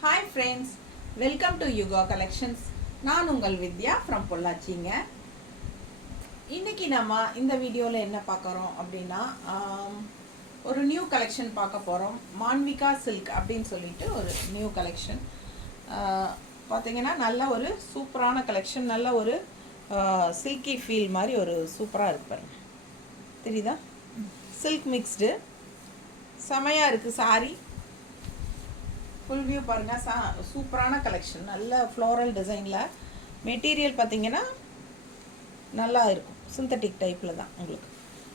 Hi friends, welcome to Yuga Collections. நான் உங்கள் வித்யா from பொள்ளாச்சிங்க. இன்னைக்கு நம்ம இந்த வீடியோவில் என்ன பார்க்குறோம் அப்படின்னா ஒரு நியூ கலெக்ஷன் பார்க்க போகிறோம். மான்விகா சில்க் அப்படின்னு சொல்லிட்டு ஒரு நியூ கலெக்ஷன் பார்த்தீங்கன்னா நல்ல ஒரு சூப்பரான கலெக்ஷன், நல்ல ஒரு சில்கி ஃபீல் மாதிரி ஒரு சூப்பராக இருப்பாரு. தெரியுதா? சில்க் மிக்ஸ்டு செமையாக இருக்குது சாரி. ஃபுல் வியூ பாருங்கள், சூப்பரான கலெக்ஷன், நல்ல ஃப்ளோரல் டிசைனில். மெட்டீரியல் பார்த்திங்கன்னா நல்லா இருக்கும், சிந்தட்டிக் டைப்பில் தான் உங்களுக்கு.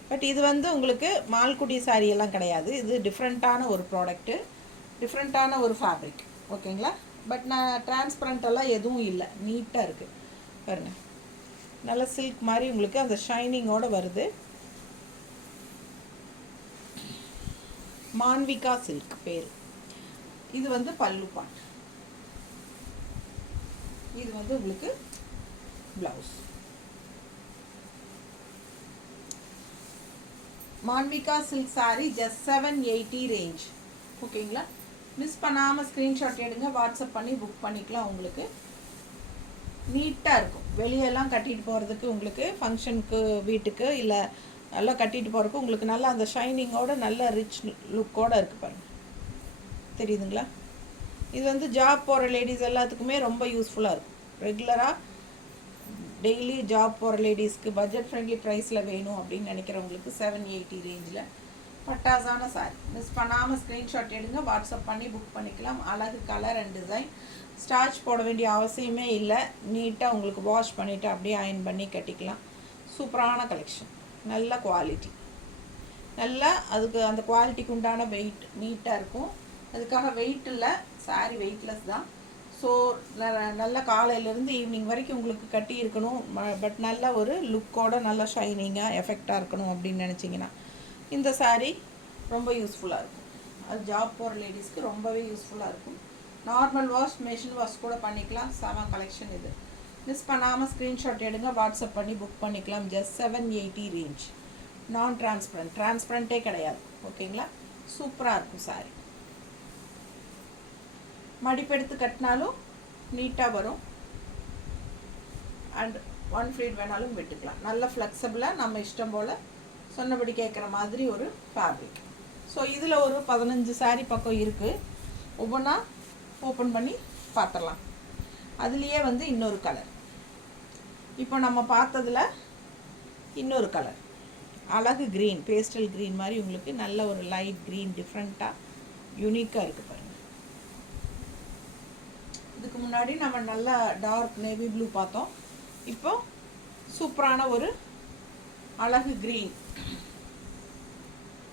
பட் இது வந்து உங்களுக்கு மால்குடி சாரீ எல்லாம் கிடையாது, இது டிஃப்ரெண்ட்டான ஒரு ப்ராடக்ட்டு, டிஃப்ரெண்ட்டான ஒரு ஃபேப்ரிக். ஓகேங்களா? பட் நான் டிரான்ஸ்பரண்டெல்லாம் எதுவும் இல்லை, நீட்டாக இருக்குது பாருங்கள். நல்ல சில்க் மாதிரி உங்களுக்கு அந்த ஷைனிங்கோடு வருது. மான்விகா சில்க் பேர். இது வந்து பல்லு பாட், இது வந்து உங்களுக்கு blouse. Manvika silk sari just 780 range. ஓகேங்களா? மிஸ் பண்ணாமல் ஸ்க்ரீன்ஷாட் எடுங்க, வாட்ஸ்அப் பண்ணி புக் பண்ணிக்கலாம். உங்களுக்கு நீட்டாக இருக்கும், வெளியெல்லாம் கட்டிட்டு போகிறதுக்கு, உங்களுக்கு ஃபங்க்ஷனுக்கு, வீட்டுக்கு இல்லை நல்லா கட்டிட்டு போகிறதுக்கு உங்களுக்கு நல்லா அந்த ஷைனிங்கோட நல்ல ரிச் லுக்கோடு இருக்குது பாருங்கள். தெரியுதுங்களா? இது வந்து ஜாப் போகிற லேடிஸ் எல்லாத்துக்குமே ரொம்ப யூஸ்ஃபுல்லாக இருக்கும். ரெகுலராக டெய்லி ஜாப் போகிற லேடிஸ்க்கு பட்ஜெட் ஃப்ரெண்ட்லி ப்ரைஸில் வேணும் அப்படின்னு நினைக்கிறவங்களுக்கு 780 ரேஞ்சில் பட்டாசான சாரி. மிஸ் பண்ணாமல் ஸ்க்ரீன்ஷாட் எடுங்க, வாட்ஸ்அப் பண்ணி புக் பண்ணிக்கலாம். அழகு கலர் அண்ட் டிசைன். ஸ்டார்ச் போட வேண்டிய அவசியமே இல்லை, நீட்டாக உங்களுக்கு வாஷ் பண்ணிவிட்டு அப்படியே அயன் பண்ணி கட்டிக்கலாம். சூப்பரான கலெக்ஷன், நல்ல குவாலிட்டி, நல்லா அதுக்கு அந்த குவாலிட்டிக்கு உண்டான வெயிட் நீட்டாக இருக்கும். அதுக்காக வெயிட் இல்லை, சாரி வெயிட்லெஸ் தான். ஸோ நல்ல காலையிலேருந்து ஈவினிங் வரைக்கும் உங்களுக்கு கட்டி இருக்கணும், பட் நல்ல ஒரு லுக்கோட நல்ல ஷைனிங்காக எஃபெக்டாக இருக்கணும் அப்படின்னு நினச்சிங்கன்னா இந்த சாரீ ரொம்ப யூஸ்ஃபுல்லாக இருக்கும். அது ஜாப் போகிற லேடிஸ்க்கு ரொம்பவே யூஸ்ஃபுல்லாக இருக்கும். நார்மல் வாஷ், மெஷின் வாஷ் கூட பண்ணிக்கலாம். செம கலெக்ஷன் இது. மிஸ் பண்ணாமல் ஸ்க்ரீன்ஷாட் எடுங்க, வாட்ஸ்அப் பண்ணி புக் பண்ணிக்கலாம். Just 780 range. நான் டிரான்ஸ்பரண்ட்டே கிடையாது. ஓகேங்களா? சூப்பராக இருக்கும் சாரி. மடிப்பெடுத்து கட்டினாலும் நீட்டாக வரும், அண்ட் ஒன் ஃப்ளீட் வேணாலும் விட்டுக்கலாம். நல்ல ஃப்ளெக்சிபிளாக நம்ம இஷ்டம் போல் சொன்னபடி கேட்குற மாதிரி ஒரு ஃபேப்ரிக். ஸோ இதில் ஒரு 15 சாரீ பக்கம் இருக்குது. ஒவ்வொன்றா ஓப்பன் பண்ணி பார்த்துடலாம். அதுலேயே வந்து இன்னொரு கலர், இப்போ நம்ம பார்த்ததில் இன்னொரு கலர், அழகு க்ரீன், பேஸ்டல் க்ரீன் மாதிரி உங்களுக்கு நல்ல ஒரு லைட் க்ரீன், டிஃப்ரெண்ட்டாக யூனிக்காக இருக்குது பாருங்கள். இதுக்கு முன்னாடி நம்ம நல்லா டார்க் நேவி ப்ளூ பார்த்தோம், இப்போ சூப்பரான ஒரு அழகு க்ரீன்.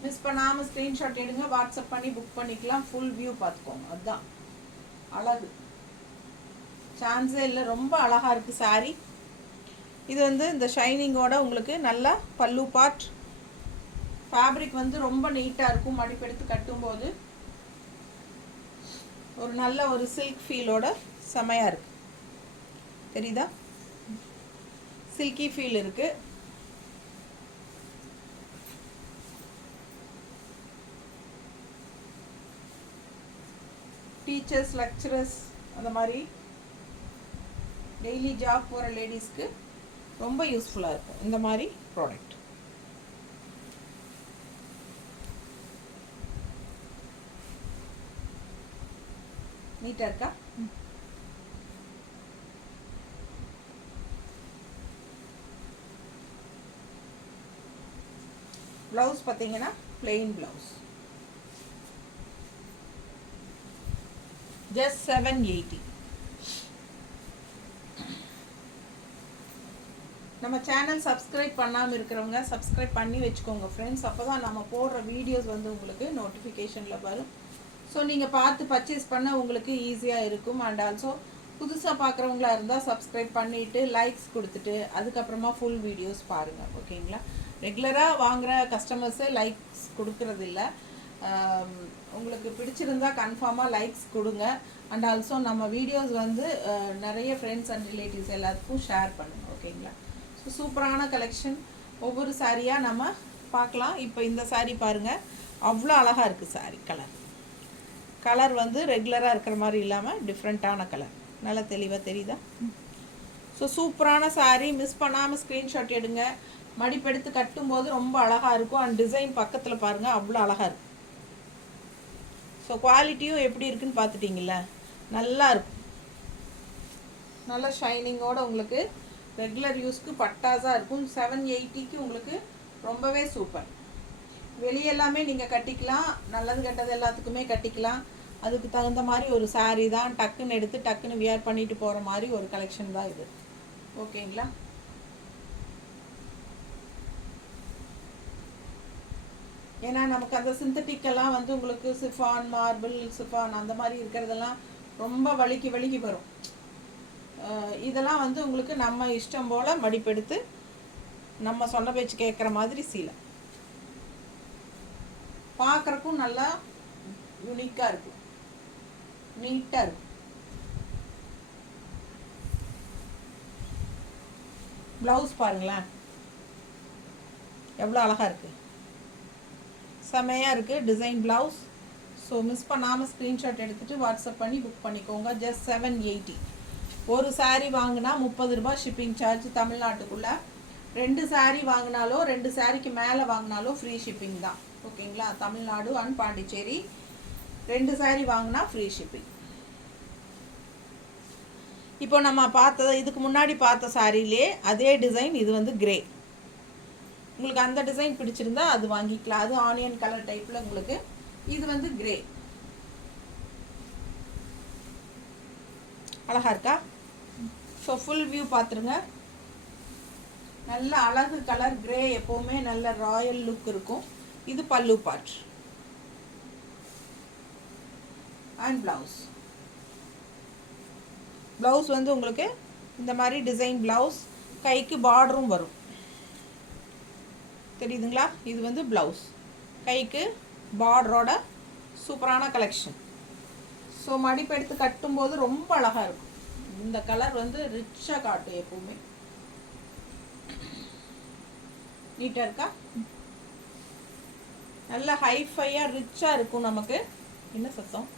மிஸ் பண்ணாமல் ஸ்க்ரீன்ஷாட் எடுங்க, வாட்ஸ்அப் பண்ணி புக் பண்ணிக்கலாம். ஃபுல் வியூ பார்த்துக்கோங்க. அதுதான் அழகு, சான்ஸே இல்லை, ரொம்ப அழகாக இருக்குது சாரீ. இது வந்து இந்த ஷைனிங்கோட உங்களுக்கு நல்லா பல்லு பார்ட். ஃபேப்ரிக் வந்து ரொம்ப நீட்டாக இருக்கும், மடிப்பெடுத்து கட்டும்போது ஒரு நல்ல ஒரு சில்க் ஃபீலோட செமையாக இருக்குது. தெரியுதா? சில்கி ஃபீல் இருக்குது. டீச்சர்ஸ், லெக்சரர்ஸ், அந்த மாதிரி டெய்லி ஜாப் போகிற லேடிஸ்க்கு ரொம்ப யூஸ்ஃபுல்லாக இருக்கும் இந்த மாதிரி ப்ராடக்ட். நீட்டாக இருக்கா? ப்ளவுஸ் பார்த்தீங்கன்னா பிளெயின் ப்ளவுஸ், ஜஸ்ட் 780. நம்ம சேனல் சப்ஸ்கிரைப் பண்ணாமல் இருக்கிறவங்க சப்ஸ்கிரைப் பண்ணி வச்சுக்கோங்க ஃப்ரெண்ட்ஸ். அப்போ தான் நம்ம போடுற வீடியோஸ் வந்து உங்களுக்கு நோட்டிஃபிகேஷனில் வரும். ஸோ நீங்கள் பார்த்து பர்ச்சேஸ் பண்ண உங்களுக்கு ஈஸியாக இருக்கும். அண்ட் ஆல்சோ புதுசாக பார்க்குறவங்களா இருந்தால் சப்ஸ்கிரைப் பண்ணிவிட்டு லைக்ஸ் கொடுத்துட்டு அதுக்கப்புறமா ஃபுல் வீடியோஸ் பாருங்கள். ஓகேங்களா? ரெகுலராக வாங்குகிற கஸ்டமர்ஸே லைக்ஸ் கொடுக்கறதில்ல. உங்களுக்கு பிடிச்சிருந்தா கன்ஃபார்மாக லைக்ஸ் கொடுங்க. அண்ட் ஆல்சோ நம்ம வீடியோஸ் வந்து நிறைய ஃப்ரெண்ட்ஸ் அண்ட் ரிலேட்டிவ்ஸ் எல்லாத்துக்கும் ஷேர் பண்ணுங்கள். ஓகேங்களா? ஸோ சூப்பரான கலெக்ஷன். ஒவ்வொரு சாரியாக நம்ம பார்க்கலாம். இப்போ இந்த சாரீ பாருங்கள், அவ்வளோ அழகாக இருக்குது சாரீ கலர். கலர் வந்து ரெகுலராக இருக்கிற மாதிரி இல்லாமல் டிஃப்ரெண்ட்டான கலர். நல்லா தெளிவாக தெரியுதா? ஸோ சூப்பரான சாரீ. மிஸ் பண்ணாமல் ஸ்க்ரீன்ஷாட் எடுங்க. மடிப்பெடுத்து கட்டும்போது ரொம்ப அழகாக இருக்கும். அண்ட் டிசைன் பக்கத்தில் பாருங்கள், அவ்வளோ அழகாக இருக்கும். ஸோ குவாலிட்டியும் எப்படி இருக்குன்னு பார்த்துட்டிங்கள, நல்லா இருக்கும். நல்லா ஷைனிங்கோடு உங்களுக்கு ரெகுலர் யூஸ்க்கு பட்டாஸாக இருக்கும். 780க்கு உங்களுக்கு ரொம்பவே சூப்பர். வெளியெல்லாமே நீங்கள் கட்டிக்கலாம், நல்லது கெட்டது எல்லாத்துக்குமே கட்டிக்கலாம். அதுக்கு தகுந்த மாதிரி ஒரு சாரீ தான். டக்குன்னு எடுத்து டக்குன்னு வியர் பண்ணிட்டு போகிற மாதிரி ஒரு கலெக்ஷன் தான் இது. ஓகேங்களா? ஏன்னா நமக்கு அந்த சிந்தட்டிக்கெல்லாம் வந்து உங்களுக்கு சிஃபான், மார்பிள் சிஃபான் அந்த மாதிரி இருக்கிறதெல்லாம் ரொம்ப வலிக்கு வரும். இதெல்லாம் வந்து உங்களுக்கு நம்ம இஷ்டம் போல் மடிப்பெடுத்து நம்ம சொன்ன பேச்சு கேட்குற மாதிரி சீலை. பார்க்குறக்கும் நல்லா யூனிக்காக இருக்கும், நீட்டாக இருக்கும். ப்ளவுஸ் பாருங்களேன் எவ்வளோ அழகாக இருக்குது, செமையாக இருக்குது டிசைன் ப்ளவுஸ். ஸோ மிஸ் பண்ணாமல் ஸ்க்ரீன்ஷாட் எடுத்துகிட்டு வாட்ஸ்அப் பண்ணி புக் பண்ணிக்கோங்க. ஜஸ்ட் 780. ஒரு சாரீ வாங்கினா 30 ரூபாய் ஷிப்பிங் சார்ஜ் தமிழ்நாட்டுக்குள்ளே. 2 சாரீ வாங்கினாலோ 2 சாரீக்கு மேலே வாங்கினாலோ ஃப்ரீ ஷிப்பிங் தான். ஓகேங்களா? தமிழ்நாடு அண்ட் பாண்டிச்சேரி 2 சாரீ வாங்கினா ஃப்ரீ ஷிப்பிங். இப்போ நம்ம பார்த்தது, இதுக்கு முன்னாடி பார்த்த சாரிலே அதே டிசைன். இது வந்து கிரே. உங்களுக்கு அந்த டிசைன் பிடிச்சிருந்தா அது வாங்கிக்கலாம். அது ஆனியன் கலர் டைப்பில் உங்களுக்கு. இது வந்து கிரே. அழகா இருக்கா? ஸோ ஃபுல் வியூ பார்த்துருங்க. நல்ல அழகு கலர் கிரே. எப்போவுமே நல்ல ராயல் லுக் இருக்கும். இது பல்லு பார்ட் அண்ட் ப்ளவுஸ். ப்ளவுஸ் வந்து உங்களுக்கு இந்த மாதிரி டிசைன் ப்ளவுஸ், கைக்கு பார்டரும் வரும். தெரியுதுங்களா? இது வந்து ப்ளவுஸ், கைக்கு பார்டரோட சூப்பரான கலெக்ஷன். ஸோ மடிப்பு எடுத்து கட்டும்போது ரொம்ப அழகாக இருக்கும். இந்த கலர் வந்து ரிச்சாக காட்டும். எப்பவுமே நீட்டாக இருக்கா? நல்ல ஹைஃபையாக ரிச்சாக இருக்கும். நமக்கு என்ன சத்தம்?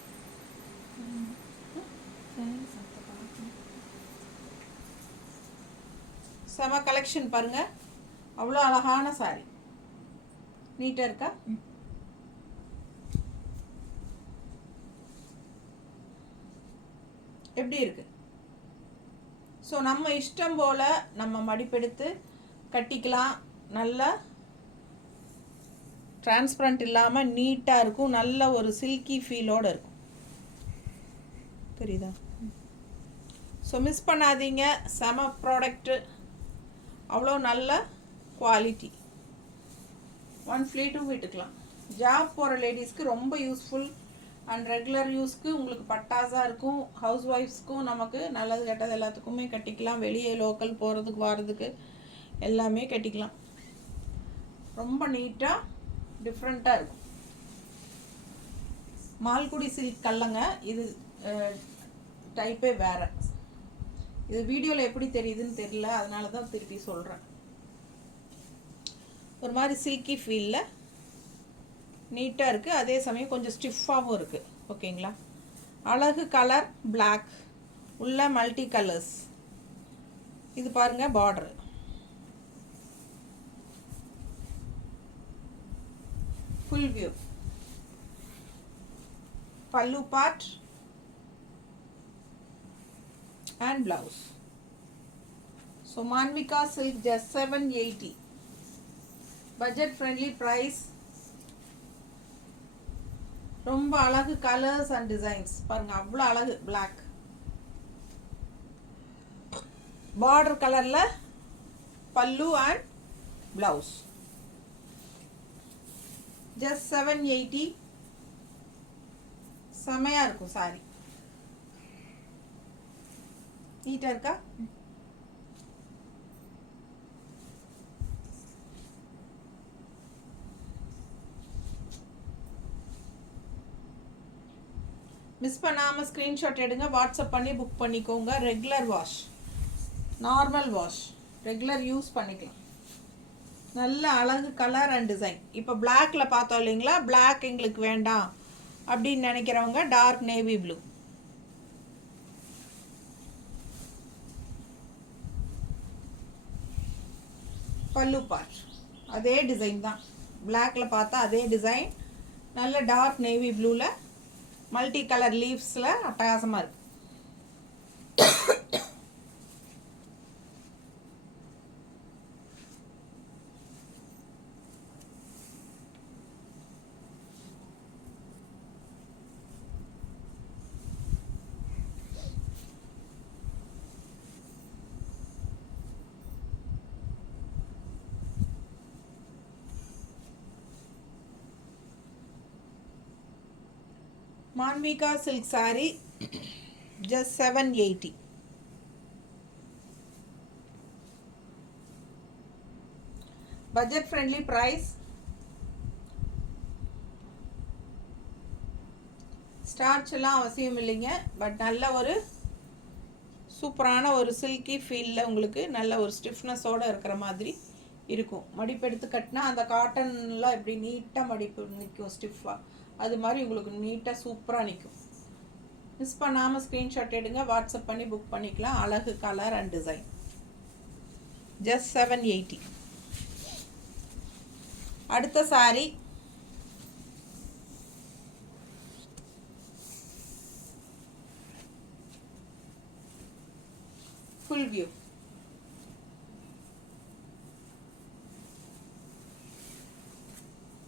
செம கலெக்ஷன் பாருங்க. அவ்வளோ அழகான சாரி. நீட்டாக இருக்கா? எப்படி இருக்கு? ஸோ நம்ம இஷ்டம் போல் நம்ம மடிப்பெடுத்து கட்டிக்கலாம். நல்லா டிரான்ஸ்பரண்ட் இல்லாமல் நீட்டாக இருக்கும். நல்ல ஒரு சில்கி ஃபீலோடு இருக்கும். தெரியுதா? ஸோ மிஸ் பண்ணாதீங்க. செம ப்ராடக்ட்டு, அவ்வளோ நல்ல குவாலிட்டி. 1 ஃப்ளீட்டும் விட்டுக்கலாம். ஜாப் போகிற லேடிஸ்க்கு ரொம்ப யூஸ்ஃபுல். அண்ட் ரெகுலர் யூஸ்க்கு உங்களுக்கு பட்டாஸாக இருக்கும். ஹவுஸ் ஒய்ஃப்ஸ்க்கும் நமக்கு நல்லது கெட்டது எல்லாத்துக்குமே கட்டிக்கலாம். வெளியே லோக்கல் போகிறதுக்கு வாரதுக்கு எல்லாமே கட்டிக்கலாம். ரொம்ப நீட்டாக டிஃப்ரெண்ட்டாக இருக்கும். மால்குடி சில்க் கல்லங்க. இது டைப்பே வேறு. இது வீடியோவில் எப்படி தெரியுதுன்னு தெரியல, அதனால தான் திருப்பி சொல்கிறேன். ஒரு மாதிரி சில்கி ஃபீலில் நீட்டாக இருக்குது. அதே சமயம் கொஞ்சம் ஸ்டிஃபாகவும் இருக்குது. ஓகேங்களா? அழகு கலர் பிளாக் உள்ள மல்டி கலர்ஸ். இது பாருங்கள் பார்டர். Full view. பல்லு part and blouse. So Manvika silk just 780. Budget friendly price. ரொம்ப அழகு கலர்ஸ் அண்ட் டிசைன்ஸ் பாருங்க. அவ்வளோ அழகு. பிளாக் பார்டர் கலரில் பல்லு அண்ட் பிளவுஸ். ஜஸ்ட் 780. செமையாக இருக்கும் சாரி. நீட்டாக இருக்கா? மிஸ் பண்ணாமல் ஸ்க்ரீன்ஷாட் எடுங்க. வாட்ஸ்அப் பண்ணி புக் பண்ணிக்கோங்க. Regular wash, normal wash, regular use பண்ணிக்கலாம். நல்ல அழகு கலர் அண்ட் டிசைன். இப்போ பிளாக்ல பார்த்தோம் இல்லைங்களா? பிளாக் எங்களுக்கு வேண்டாம், அப்படின்னு நினைக்கிறவங்க டார்க் நேவி ப்ளூ. பல்லு பார்ட் அதே டிசைன் தான், பிளாக்ல பார்த்தா அதே டிசைன், நல்ல டார்க் நேவி ப்ளூவில் மல்டி கலர் லீவ்ஸில் அட்டகாசமாக இருக்குது. Manvika silk saree, just 780. Budget friendly price. Starch எல்லாம் அவசியம் இல்லைங்க, பட் நல்ல ஒரு சூப்பரான ஒரு சில்கி ஃபீலில் உங்களுக்கு நல்ல ஒரு ஸ்டிஃப்னஸோடு இருக்கிற மாதிரி இருக்கும். மடிப்பு எடுத்து கட்டினா அந்த காட்டன்லாம் எப்படி நீட்டாக மடிப்பு நிற்கும் ஸ்டிஃபாக, அது மாதிரி உங்களுக்கு நீட்டாக சூப்பராக நிற்கும். மிஸ் பண்ணாமல் ஸ்க்ரீன்ஷாட் எடுங்க, வாட்ஸ்அப் பண்ணி புக் பண்ணிக்கலாம். அழகு கலர் அண்ட் டிசைன். ஜஸ்ட் 780. அடுத்த சாரி ஃபுல் வியூ.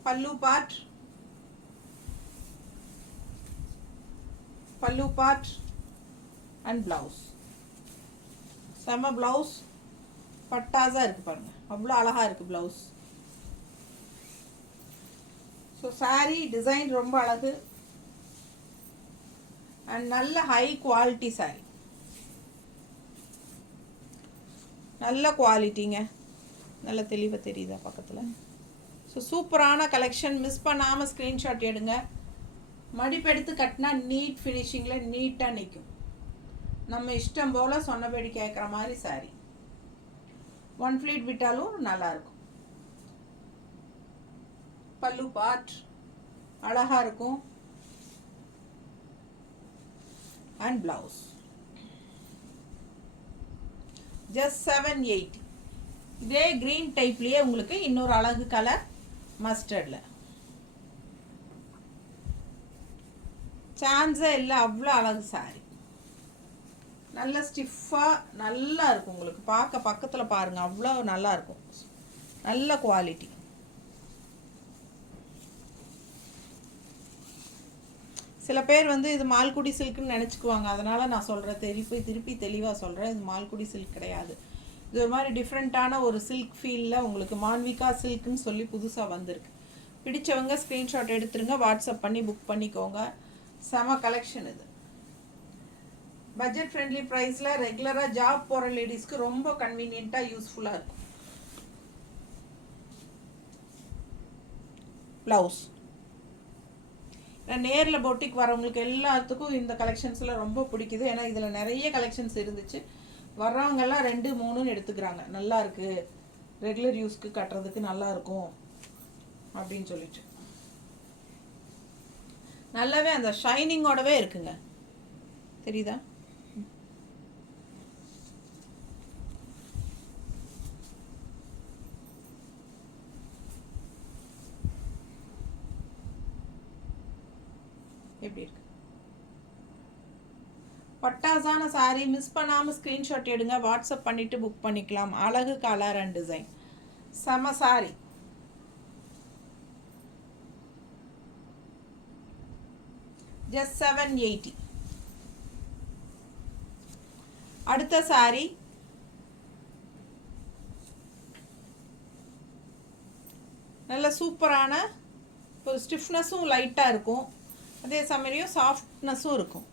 பல்லு பார்ட் அண்ட் பிளவுஸ். செம்ம பிளவுஸ், பட்டாஸாக இருக்குது பாருங்கள், அவ்வளோ அழகாக இருக்குது பிளவுஸ். ஸோ சாரீ டிசைன் ரொம்ப அழகு அண்ட் நல்ல ஹை குவாலிட்டி சாரீ, நல்ல குவாலிட்டிங்க, நல்ல தெளிவாக தெரியுதா பக்கத்தில். ஸோ சூப்பரான கலெக்ஷன், மிஸ் பண்ணாமல் ஸ்க்ரீன்ஷாட் எடுங்க. மடிப்பெடுத்து கட்டினா நீட் ஃபினிஷிங்கில் நீட்டாக நிற்கும். நம்ம இஷ்டம் போல் சொன்னபடி கேட்குற மாதிரி சாரீ. ஒன் ஃப்ளீட் விட்டாலும் நல்லாயிருக்கும். பல்லு பார்ட் அழகாக இருக்கும் அண்ட் பிளவுஸ். ஜஸ்ட் 780. இதே க்ரீன் டைப்லேயே உங்களுக்கு இன்னொரு அழகு கலர் மஸ்டர்டில். சான்ஸே இல்லை, அவ்வளோ அழகு சாரி. நல்ல ஸ்டிஃபாக நல்லா இருக்கும் உங்களுக்கு, பார்க்க பக்கத்தில் பாருங்கள், அவ்வளோ நல்லா இருக்கும், நல்ல குவாலிட்டி. சில பேர் வந்து இது மால்குடி சில்க்குன்னு நினச்சிக்குவாங்க, அதனால் நான் சொல்கிறேன், திருப்பி தெளிவாக சொல்கிறேன், இது மால்குடி சில்க் கிடையாது. இது ஒரு மாதிரி டிஃப்ரெண்ட்டான ஒரு சில்க் ஃபீலில் உங்களுக்கு மான்விகா சில்க்குன்னு சொல்லி புதுசாக வந்திருக்கு. பிடிச்சவங்க ஸ்க்ரீன்ஷாட் எடுத்துருங்க, வாட்ஸ்அப் பண்ணி புக் பண்ணிக்கோங்க. செம கலெக்ஷன் இது. பட்ஜெட் ஃப்ரெண்ட்லி ப்ரைஸில் ரெகுலராக ஜாப் போகிற லேடிஸ்க்கு ரொம்ப கன்வீனியண்ட்டாக யூஸ்ஃபுல்லாக இருக்கும். ப்ளவுஸ் நேரில் பொட்டிக் வரவங்களுக்கு எல்லாத்துக்கும் இந்த கலெக்ஷன்ஸில் ரொம்ப பிடிக்குது. ஏன்னா இதில் நிறைய கலெக்ஷன்ஸ் இருந்துச்சு. வர்றவங்கெல்லாம் 2, 3ன்னு எடுத்துக்கிறாங்க. நல்லா இருக்குது, ரெகுலர் யூஸ்க்கு கட்டுறதுக்கு நல்லாயிருக்கும் அப்படின்னு சொல்லிட்டு. நல்லாவே அந்த ஷைனிங்கோடவே இருக்குங்க, தெரியுதா? எப்படி இருக்கு? பட்டாசான சாரி, மிஸ் பண்ணாமல் ஸ்க்ரீன்ஷாட் எடுங்க, வாட்ஸ்அப் பண்ணிவிட்டு புக் பண்ணிக்கலாம். அழகு கலர் அண்ட் டிசைன், செம சாரி. ஜஸ்ட் 780. அடுத்த சாரி நல்ல சூப்பரான ஒரு ஸ்டிஃப்னஸும் லைட்டாக இருக்கும், அதே சமயம் சாஃப்ட்னஸும் இருக்கும்.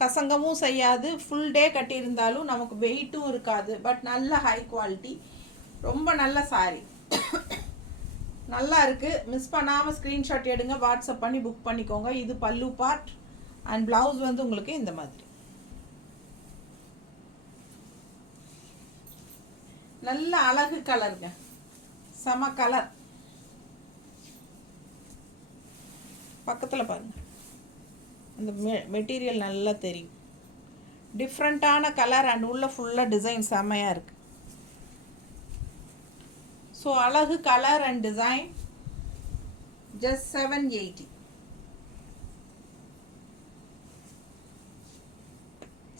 கசங்கமும் செய்யாது, ஃபுல் டே கட்டியிருந்தாலும் நமக்கு வெயிட்டும் இருக்காது. பட் நல்ல ஹை குவாலிட்டி, ரொம்ப நல்ல சாரி, நல்லா இருக்குது. மிஸ் பண்ணாமல் ஸ்க்ரீன்ஷாட் எடுங்க, வாட்ஸ்அப் பண்ணி புக் பண்ணிக்கோங்க. இது பல்லு பார்ட் அண்ட் ப்ளவுஸ் வந்து உங்களுக்கு இந்த மாதிரி நல்ல அழகு கலருங்க, செம கலர். பக்கத்தில் பாருங்கள், அந்த மெட்டீரியல் நல்லா தெரியும். டிஃப்ரெண்ட்டான கலர் அண்ட் உள்ள ஃபுல்லாக டிசைன் செம்மையாக இருக்குது. ஸோ அழகு கலர் அண்ட் டிசைன் just 780.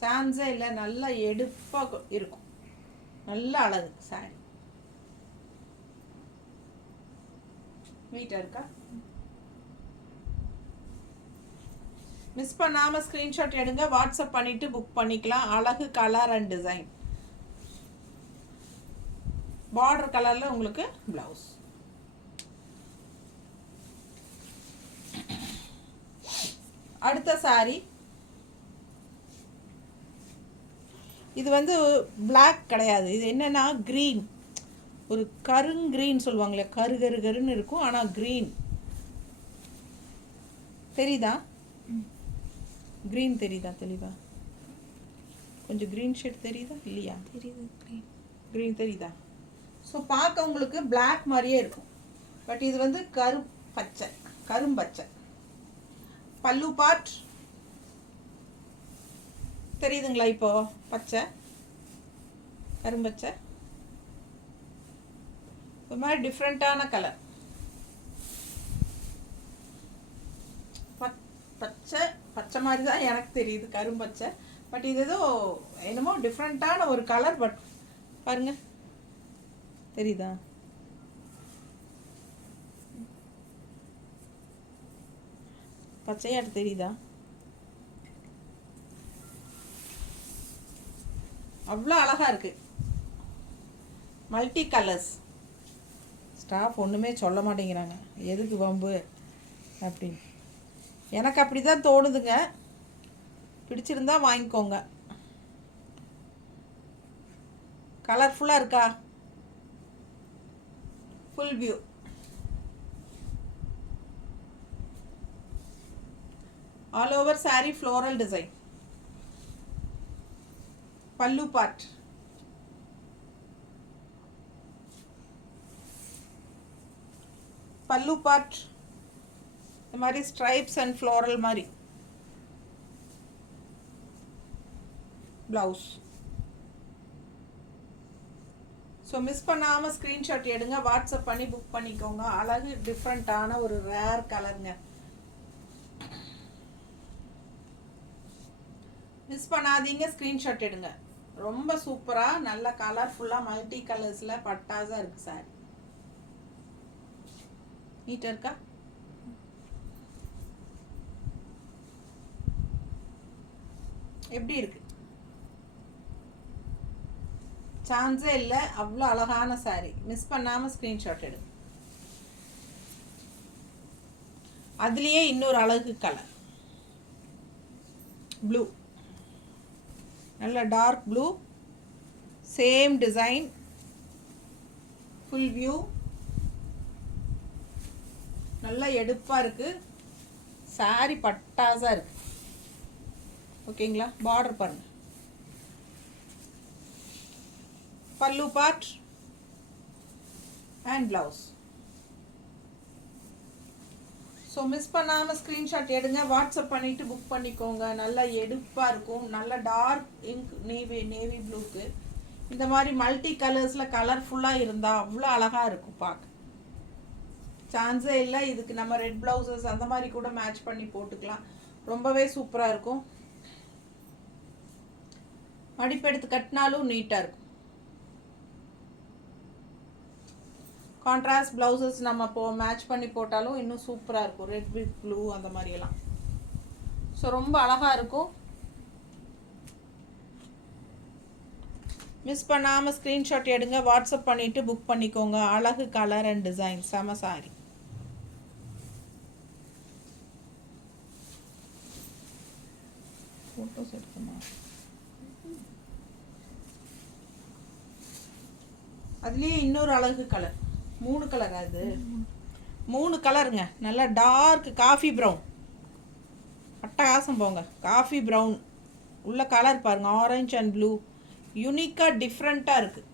சான்ஸே இல்லை, நல்லா எடுப்பாக இருக்கும், நல்ல அழகு சாரி. நீட்டாக இருக்கா? மிஸ் பண்ணாமல் ஸ்க்ரீன்ஷாட் எடுங்க, வாட்ஸ்அப் பண்ணிவிட்டு புக் பண்ணிக்கலாம். அழகு கலர் அண்ட் டிசைன். பார்டர் கலரில் உங்களுக்கு ப்ளவுஸ். அடுத்த சாரி இது வந்து பிளாக் கிடையாது, இது என்னென்னா க்ரீன், ஒரு கருங்கிரீன் சொல்லுவாங்களே, கரு கரு கருன்னு இருக்கும், ஆனால் க்ரீன் தெரியுதா? க்ரீன் தெரியுதா தெளிவா? கொஞ்சம் க்ரீன் ஷேட் தெரியுதா இல்லையா? தெரியுது, க்ரீன் தெரியுதா? ஸோ பார்க்க உங்களுக்கு பிளாக் மாதிரியே இருக்கும், பட் இது வந்து கரும்பச்சை. பல்லு பார்ட் தெரியுதுங்களா? இப்போ பச்சை கரும்பச்சை ஒரு மாதிரி டிஃப்ரெண்ட்டான கலர். பச்சை மாதிரி தான் எனக்கு தெரியுது, கரும்பச்சை. பட் இது ஏதோ என்னமோ டிஃப்ரெண்ட்டான ஒரு கலர். பட் பாருங்க, தெரியுதா? பச்சையாட்டு தெரியுதா? அவ்வளோ அழகாக இருக்குது, மல்டி கலர்ஸ். ஸ்டாஃப் ஒன்றுமே சொல்ல மாட்டேங்கிறாங்க, எதுக்கு வம்பு அப்படின்னு. எனக்கு அப்படி தான் தோணுதுங்க. பிடிச்சிருந்தா வாங்கிக்கோங்க. கலர்ஃபுல்லாக இருக்கா? Full view. All over saree floral design. பல்லு பார்ட். பல்லு பார்ட் இந்த மாதிரி ஸ்ட்ரைப்ஸ் அண்ட் ஃப்ளோரல் மாதிரி. ப்ளவுஸ். ஸோ மிஸ் பண்ணாமல் ஸ்க்ரீன்ஷாட் எடுங்க, வாட்ஸ்அப் பண்ணி புக் பண்ணிக்கோங்க. அழகு டிஃப்ரெண்ட்டான ஒரு ரேர் கலருங்க. மிஸ் பண்ணாதீங்க, ஸ்க்ரீன்ஷாட் எடுங்க. ரொம்ப சூப்பராக நல்ல கலர்ஃபுல்லாக மல்டி கலர்ஸில் பட்டாஸாக இருக்குது சாரி. நீட்டாக இருக்கா? எப்படி இருக்கு? சான்ஸே இல்லை, அவ்வளோ அழகான சாரி. மிஸ் பண்ணாமல் ஸ்க்ரீன்ஷாட் எடுங்க. அதுலேயே இன்னொரு அழகு கலர் ப்ளூ, நல்ல dark blue, same design, full view, நல்லா எடுப்பாக இருக்குது சாரி, பட்டாஸாக இருக்குது. ஓகேங்களா? பார்டர் பாருங்க. பல்லு part and blouse. So miss பண்ணாமல் ஸ்க்ரீன்ஷாட் எடுங்க, வாட்ஸ்அப் பண்ணிவிட்டு புக் பண்ணிக்கோங்க. நல்லா எடுப்பாக இருக்கும், நல்ல டார்க் இங்க் நேவி ப்ளூக்கு இந்த மாதிரி மல்டி கலர்ஸில் கலர்ஃபுல்லாக இருந்தால் அவ்வளோ அழகாக இருக்கும் பார்க்க. சான்ஸே இல்லை. இதுக்கு நம்ம ரெட் ப்ளவுசஸ் அந்த மாதிரி கூட மேட்ச் பண்ணி போட்டுக்கலாம், ரொம்பவே சூப்பராக இருக்கும். மடிப்பெடுத்து கட்டினாலும் நீட்டாக இருக்கும். கான்ட்ராஸ்ட் ப்ளவுசஸ் நம்ம மேட்ச் பண்ணி போட்டாலும் இன்னும் சூப்பராக இருக்கும், ரெட் வித் ப்ளூ அந்த மாதிரியெல்லாம். ஸோ ரொம்ப அழகாக இருக்கும். மிஸ் பண்ணாமல் ஸ்க்ரீன்ஷாட் எடுங்க, வாட்ஸ்அப் பண்ணிவிட்டு புக் பண்ணிக்கோங்க. அழகு கலர் அண்ட் டிசைன், செம சாரி. ஃபோட்டோஸ் எடுக்குமா? அதுலேயே இன்னொரு அழகு கலர், 3 கலர். அது 3 கலருங்க. நல்லா டார்க் காஃபி ப்ரௌன், அட்டகாசம் போங்க. காஃபி ப்ரௌன் உள்ள கலர் பாருங்கள், ஆரஞ்சு அண்ட் ப்ளூ, யூனிக்காக டிஃப்ரெண்ட்டாக இருக்குது.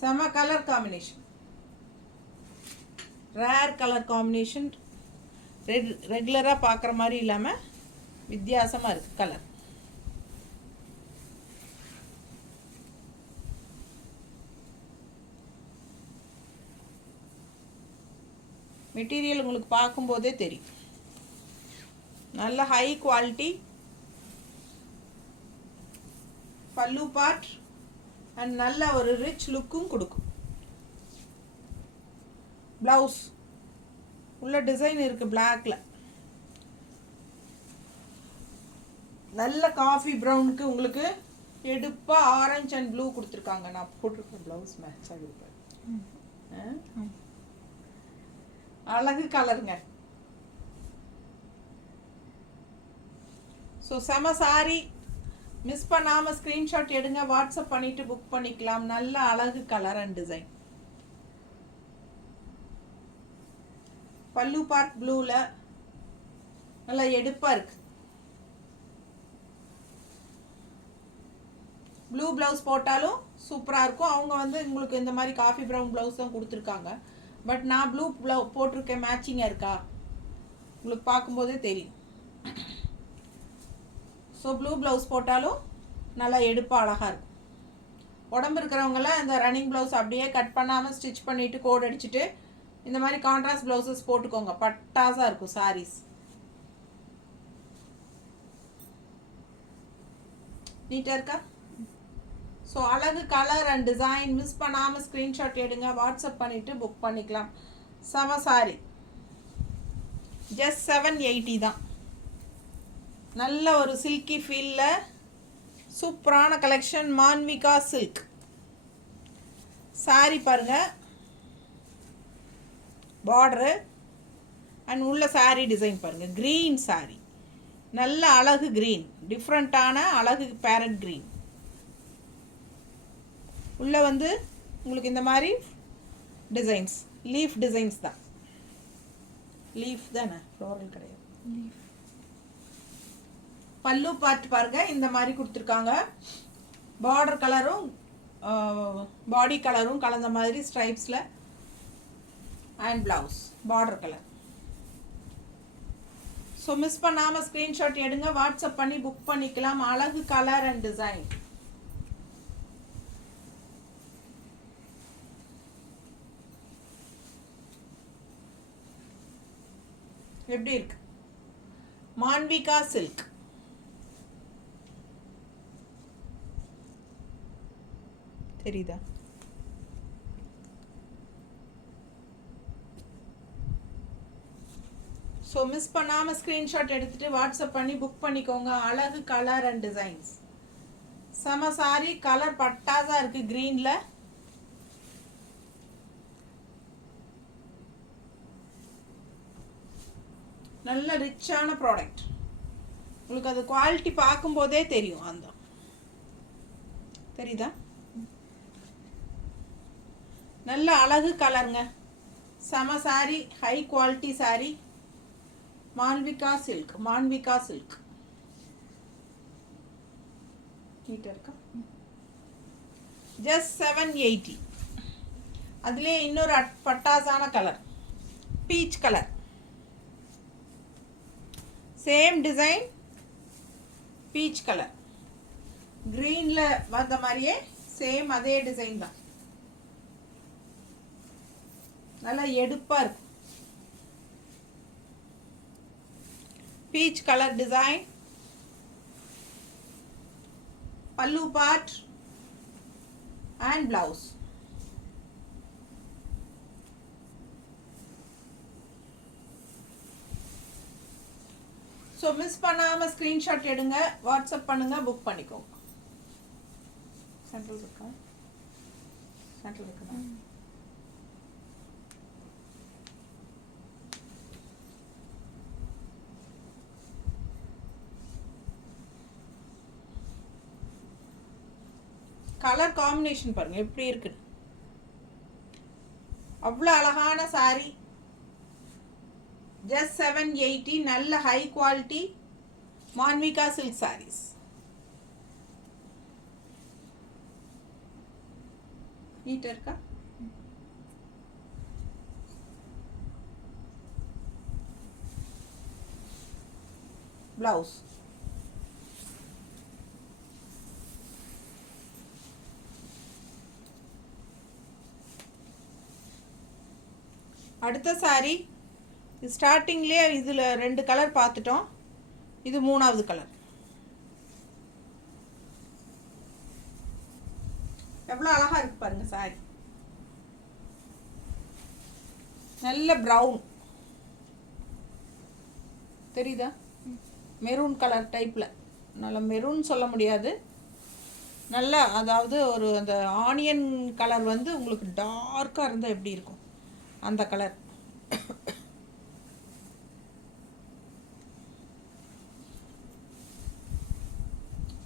செம colour combination, rare colour combination. ரெகுலராக பார்க்குற மாதிரி இல்லாமல் வித்தியாசமாக இருக்குது கலர். மெட்டீரியல் உங்களுக்கு பார்க்கும்போதே தெரியும், நல்ல ஹை குவாலிட்டி. பல்லு பார்ட் அண்ட் நல்ல ஒரு ரிச் லுக்கும் கொடுக்கும். ப்ளவுஸ் உள்ள டிசைன் இருக்குது பிளாக்ல, நல்ல காஃபி ப்ரௌனுக்கு உங்களுக்கு எடுப்பாக ஆரஞ்சு அண்ட் ப்ளூ கொடுத்துருக்காங்க. நான் போட்டிருக்கேன் ப்ளவுஸ் மேட்ச் ஆகிருப்பேன். அழகு கலருங்க. ஸோ செம சாரி, மிஸ் பண்ணாமல் ஸ்க்ரீன்ஷாட் எடுங்க, வாட்ஸ்அப் பண்ணிவிட்டு புக் பண்ணிக்கலாம். நல்ல அழகு colour and design. Pallu part ப்ளூவில் நல்லா எடுப்பாக இருக்கு. ப்ளூ ப்ளவுஸ் போட்டாலும் சூப்பராக இருக்கும். அவங்க வந்து உங்களுக்கு இந்த மாதிரி காஃபி ப்ரௌன் ப்ளவுஸ் தான் கொடுத்துருக்காங்க. பட் நான் ப்ளூ போட்டிருக்கேன், மேட்சிங்காக இருக்கா உங்களுக்கு பார்க்கும்போதே தெரியும். ஸோ ப்ளூ ப்ளவுஸ் போட்டாலும் நல்லா எடுப்பாக அழகாக இருக்கும். உடம்பு இருக்கிறவங்களாம் இந்த ரன்னிங் ப்ளவுஸ் அப்படியே கட் பண்ணாமல் ஸ்டிச் பண்ணிவிட்டு கோட் அடிச்சுட்டு இந்த மாதிரி கான்ட்ராஸ்ட் ப்ளவுசஸ் போட்டுக்கோங்க, பட்டாசாக இருக்கும் சாரீஸ். நீட்டாக இருக்கா? ஸோ அழகு கலர் அண்ட் டிசைன். மிஸ் பண்ணாமல் ஸ்க்ரீன்ஷாட் எடுங்க, வாட்ஸ்அப் பண்ணிவிட்டு புக் பண்ணிக்கலாம். செம சாரி, ஜஸ்ட் 780 தான். நல்ல ஒரு சில்கி ஃபீலில் சூப்பரான கலெக்ஷன். மான்விகா சில்க் சாரி பாருங்கள், பார்டரு அண்ட் உள்ள சாரி டிசைன் பாருங்கள். க்ரீன் சாரி, நல்ல அழகு க்ரீன், டிஃப்ரெண்ட்டான அழகு பேரட் க்ரீன். உள்ளே வந்து உங்களுக்கு இந்த மாதிரி டிசைன்ஸ், லீஃப் டிசைன்ஸ் தான். லீஃப் தானே, ஃப்ளோரல் கிடையாது. லீஃப். பல்லு பார்ட் பாருங்க, இந்த மாதிரி கொடுத்துருக்காங்க. பார்டர் கலரும் பாடி கலரும் கலந்த மாதிரி ஸ்ட்ரைப்ஸில் and blouse border colour. So miss பண்ணாமல் ஸ்க்ரீன்ஷாட் எடுங்க, வாட்ஸ்அப் பண்ணி புக் பண்ணிக்கலாம். அழகு கலர் அண்ட் டிசைன். எப்படி இருக்கு? மான்விகா சில்க். தெரியுதா? ஸோ மிஸ் பண்ணாமல் ஸ்க்ரீன்ஷாட் எடுத்துகிட்டு வாட்ஸ்அப் பண்ணி புக் பண்ணிக்கோங்க. அழகு கலர் அண்ட் டிசைன்ஸ். செம சாரி, கலர் பட்டாசாக இருக்குது க்ரீனில். நல்ல ரிச்சான ப்ராடக்ட். உங்களுக்கு அது குவாலிட்டி பார்க்கும்போதே தெரியும். அந்த தெரியுதா? நல்ல அழகு கலருங்க. செம sari, high quality sari. Manvika silk, Manvika silk. நீட்டாக இருக்கா? ஜஸ்ட் 780. அதுலேயே இன்னொரு பட்டாசான colour, peach colour. Same design, peach colour. க்ரீனில் வந்த மாதிரியே சேம் அதே டிசைன் தான். நல்லா எடுப்பாக இருக்கு. Peach colour design. Pallu part and blouse. So miss பண்ணாமல் ஸ்க்ரீன்ஷாட் எடுங்க, வாட்ஸ்அப் பண்ணுங்க, புக் பண்ணிக்கோங்க. சென்ட்ரல் இருக்கா? சென்ட்ரல் இருக்குதா? கலர் காம்பினேஷன் பாருங்க எப்படி இருக்கு. அவ்வளோ அழகான சாரி. ஜஸ்ட் 780. நல்ல high quality Manvika silk saris. நீட்டாக இருக்கா? ப்ளவுஸ் அடுத்த சாரி ஸ்டார்டிங்லேயே இதில் 2 கலர் பார்த்துட்டோம். இது 3வது கலர். எவ்வளோ அழகாக இருக்கு பாருங்க சாரி. நல்ல ப்ரௌன் தெரியுதா? மெரூன் கலர் டைப்பில், நல்ல மெரூன் சொல்ல முடியாது, நல்ல அதாவது ஒரு அந்த ஆனியன் கலர் வந்து உங்களுக்கு டார்க்காக இருந்தால் எப்படி இருக்கும் அந்த கலர்.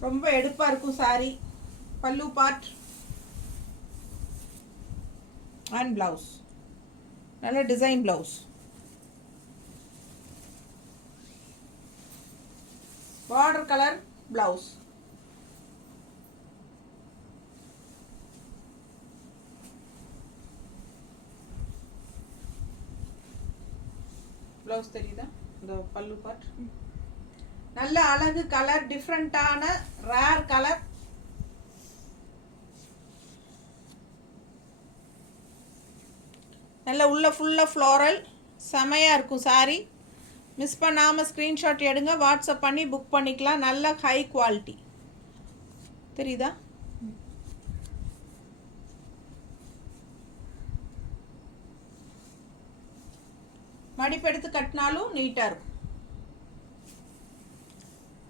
ரொம்ப எடுப்பாக இருக்கும் சாரி. பல்லு பார்ட் அண்ட் ப்ளவுஸ் நல்ல design blouse. Border colour blouse. Blouse தெரியுதா? இந்த பல்லு பார்ட் நல்ல அழகு கலர், டிஃப்ரெண்ட்டான ரேர் கலர். நல்ல உள்ள ஃபுல்லாக ஃப்ளோரல், செமையாக இருக்கும் சாரி. மிஸ் பண்ணாமல் ஸ்க்ரீன்ஷாட் எடுங்க, வாட்ஸ்அப் பண்ணி புக் பண்ணிக்கலாம். நல்ல ஹை குவாலிட்டி தெரியுதா? மடிப்பெடுத்து கட்டினாலும் நீட்டாக இருக்கும்.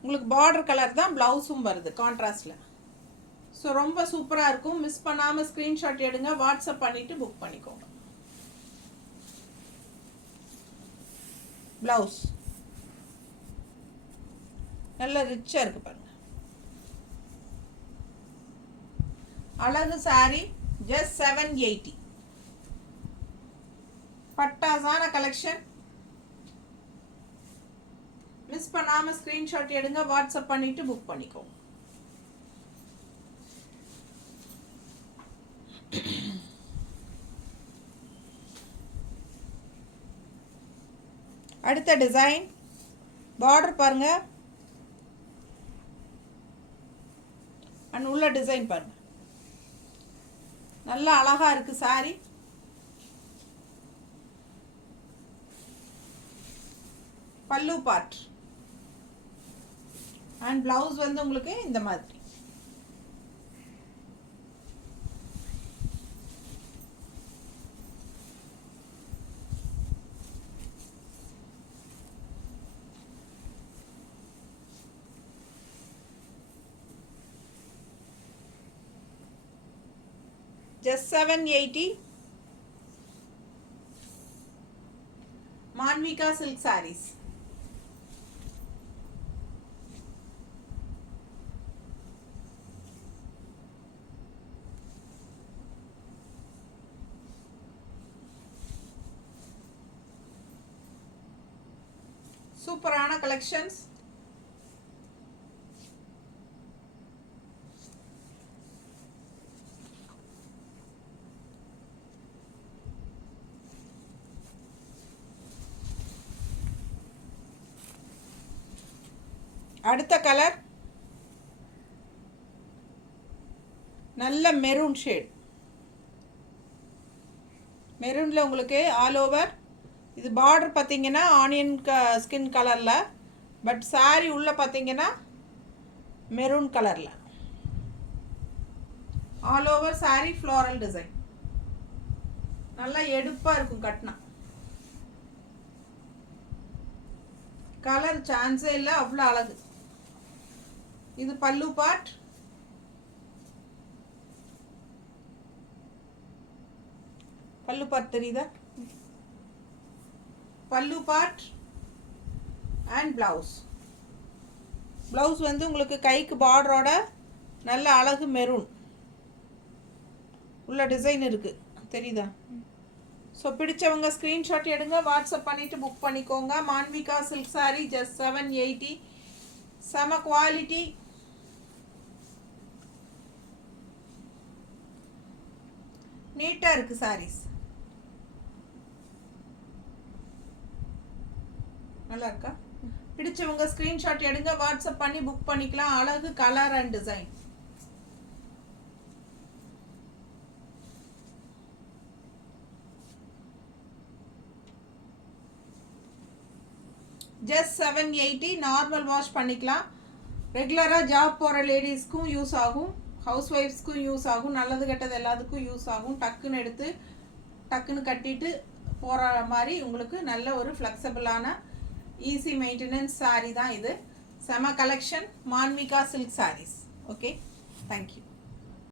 உங்களுக்கு பார்டர் கலர் தான் ப்ளவுஸும் வருது கான்ட்ராஸ்டில். ஸோ ரொம்ப சூப்பராக இருக்கும். மிஸ் பண்ணாமல் ஸ்க்ரீன்ஷாட் எடுங்க, வாட்ஸ்அப் பண்ணிவிட்டு புக் பண்ணிக்கோங்க. ப்ளவுஸ் நல்ல ரிச்சாக இருக்குது பாருங்க. அழகு சாரி ஜஸ்ட் 780. பட்டாசான கலெக்ஷன். மிஸ் பண்ணாமல் ஸ்க்ரீன்ஷாட் எடுங்க, வாட்ஸ்அப் பண்ணிவிட்டு புக் பண்ணிக்கோங்க. அடுத்த டிசைன் பார்டர் பாருங்க, அண்ட் உள்ள டிசைன் பாருங்க. நல்லா அழகா இருக்கு சாரி. பல்லு பார்ட் அண்ட் பிளவுஸ் வந்து உங்களுக்கு இந்த மாதிரி. Just 780. Manvika silk sarees. சூப்பரான கலெக்ஷன்ஸ். அடுத்த கலர் நல்ல மெரூன் ஷேட். மெரூனில் உங்களுக்கு ஆல் ஓவர் இது பார்டர் பார்த்தீங்கன்னா ஆனியன் ஸ்கின் கலரில், பட் சாரி உள்ளே பார்த்தீங்கன்னா மெரூன் கலரில். All over sorry floral design. நல்லா எடுப்பாக இருக்கும் கட்டினா. கலர் சான்ஸே இல்லை, அவ்வளோ அழகு. இது பல்லு பார்ட். பல்லு பார்ட் தெரியுதா? பல்லு பார்ட் அண்ட் பிளவுஸ். பிளவுஸ் வந்து உங்களுக்கு கைக்கு பார்டரோட நல்ல அழகு மெரூன் உள்ள டிசைன் இருக்குது தெரியுதா? ஸோ பிடிச்சவங்க ஸ்க்ரீன்ஷாட் எடுங்க, வாட்ஸ்அப் பண்ணிவிட்டு புக் பண்ணிக்கோங்க. மான்விகா சில்க் சாரி ஜஸ்ட் 780. செம குவாலிட்டி. நீட்டாக இருக்குது சாரீஸ். நல்லா இருக்கா? பிடிச்சவங்க ஸ்க்ரீன்ஷாட் எடுங்க, வாட்ஸ்அப் பண்ணி புக் பண்ணிக்கலாம். அழகு colour and design. Just 780. Normal wash பண்ணிக்கலாம். ரெகுலராக ஜாப் போகிற லேடிஸ்க்கும் யூஸ் ஆகும், ஹவுஸ் ஒய்ஃப்ஸ்க்கும் யூஸ் ஆகும், நல்லது கெட்டது எல்லாத்துக்கும் யூஸ் ஆகும். டக்குன்னு எடுத்து டக்குன்னு கட்டிட்டு போகிற மாதிரி உங்களுக்கு நல்ல ஒரு ஃப்ளெக்சிபிளான ஈஸி மெயின்டெனன்ஸ் சாரீ தான் இது. செம collection, Manvika silk saris. Okay, thank you.